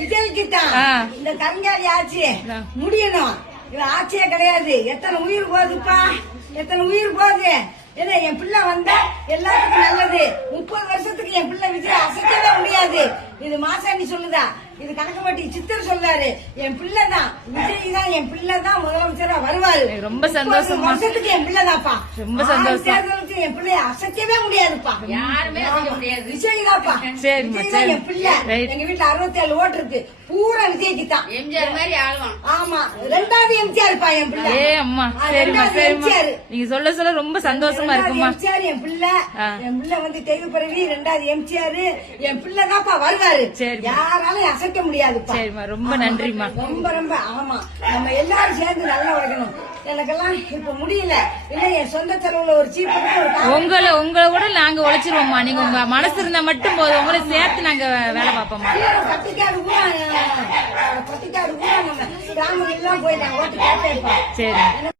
விஜய்க்கு தான் இந்த கருங்காலி ஆட்சி முடியணும். இது ஆட்சியே கிடையாது. எத்தனை உயிர் போகுதுப்பா, எத்தனை உயிர் போகுது. ஏன்னா என் பிள்ளை வந்தா எல்லாத்துக்கும் நல்லது. 30 வருஷத்துக்கு என் பிள்ளை விஜய் அசைக்கவே முடியாது. இது மாசாணி சொல்லுதா, இது கணக்கம்பட்டி சித்தர் சொல்றாரு. என் பிள்ளை தான் விஜய் தான், என் பிள்ளை தான் முதலமைச்சரா வருவாரு. ரொம்ப சந்தோஷம். வருஷத்துக்கு என் பிள்ளை தான்ப்பா. ரொம்ப சந்தோஷம். என் பிள்ளைய அசைக்கவே முடியாதுப்பா, யாருமே முடியாது. விஜய் தான்ப்பா. என் பிள்ளை எங்க வீட்டுல 67 ஓட்டு இருக்கு. பூரா விஜய்க்கு தான். எம்ஜிஆர் மாதிரி ஆளுவான். ஆமா, 2வது எம்ஜிஆர் பா என் பிள்ளை. அம்மா சரிம்மா சரிம்மா, நீங்க சொல்ல சொல்ல ரொம்ப சந்தோஷமா இருக்குமா. எம்ஜிஆர் என் பிள்ளை. என் பிள்ளை வந்து தெய்வ பிறவி 2வது எம்ஜிஆர். என் பிள்ளை தான்ப்பா வருவாரு. யாராலும் அசைக்க முடியாதுப்பா. சரிம்மா, ரொம்ப நன்றிமா. ரொம்ப ரொம்ப ஆமா, நம்ம எல்லாரும் சேர்ந்து நல்லா உழைக்கணும். எனக்கெல்லாம் இப்ப முடியல. இல்ல என் சொந்த செலவுல ஒரு சீப்பு உங்களை கூட நாங்க உழைச்சிருவோம்மா. நீங்க உங்க மனசு இருந்தா மட்டும் போதும், உங்களை சேர்த்து நாங்க வேலை பார்ப்போம்மா. பட்டிக்காடு கூட நம்ம கிராமங்கள் எல்லாம் போயிட்டாங்க ஓட்டு கேட்பேன். சரி.